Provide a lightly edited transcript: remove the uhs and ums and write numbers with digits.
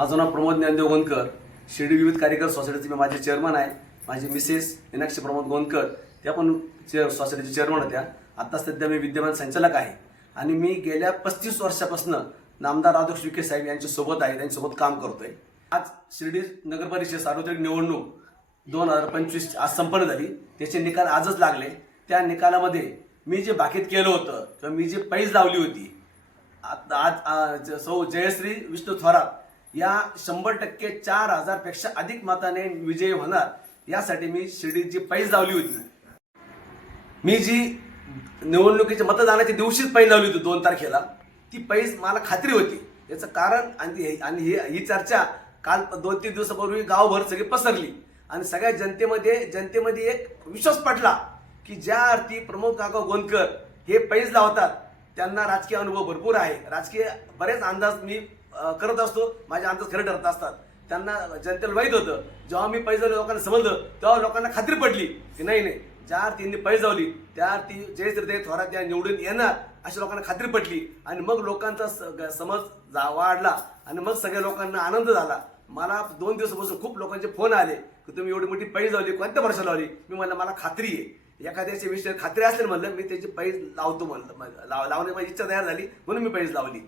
माझं नाव प्रमोद ज्ञानदेव गोंदकर, शिर्डी विविध कार्यकर सोसायटीचे मी माझे चेअरमन आहे. माझी मिसेस मीनाक्षी प्रमोद गोंदकर त्या पण सोसायटीचे चेअरमन होत्या. आता सध्या मी विद्यमान संचालक आहे आणि मी गेल्या 35 वर्षापासून नामदार राधाकृष्ण विखे साहेब यांच्यासोबत आहे, त्यांच्यासोबत काम करतोय. आज शिर्डी नगर परिषद सार्वत्रिक निवडणूक 2025 आज संपन्न झाली. त्याचे निकाल आजच लागले. त्या निकालामध्ये मी जे बाकीत केलं होतं किंवा मी जी पैज लावली होती, आज सौ जयश्री विष्णू थोरात या 100% 4000 पेक्षा अधिक मताने विजयी होणार यासाठी मी शिर्डीची पैज लावली होती. मी जी निवडणुकीच्या मतदानाच्या दिवशीच पैज लावली होती 2 तारखेला, ती पैज मला खात्री होती. याचं कारण आणि ही चर्चा काल 2-3 दिवसापूर्वी गावभर सगळी पसरली आणि सगळ्या जनतेमध्ये एक विश्वास पटला की ज्या अर्थी प्रमोद काका गोंदकर हे पैज लावतात त्यांना राजकीय अनुभव भरपूर आहे. राजकीय बरेच अंदाज मी करत असतो, माझे अंदाज खरे ठरत असतात. त्यांना जनतेला माहीत होतं. जेव्हा मी पैज लावली लोकांना समजलं तेव्हा लोकांना खात्री पडली की नाही ज्या अर्थी पैज लावली त्या अर्थी जयश्री थोरात या निवडून येणार अशा लोकांना खात्री पटली आणि मग लोकांचा समज वाढला आणि मग सगळ्या लोकांना आनंद झाला. मला 2 दिवसापासून खूप लोकांचे फोन आले की तुम्ही एवढी मोठी पैज लावली, कोणत्या वर्षाला लावली. मी म्हणलं मला खात्री आहे, एखाद्याच्या विषयात खात्री असेल म्हणलं मी त्याची पैज लावतो म्हणलं. लावण्याची माझी इच्छा तयार झाली म्हणून मी पैज लावली.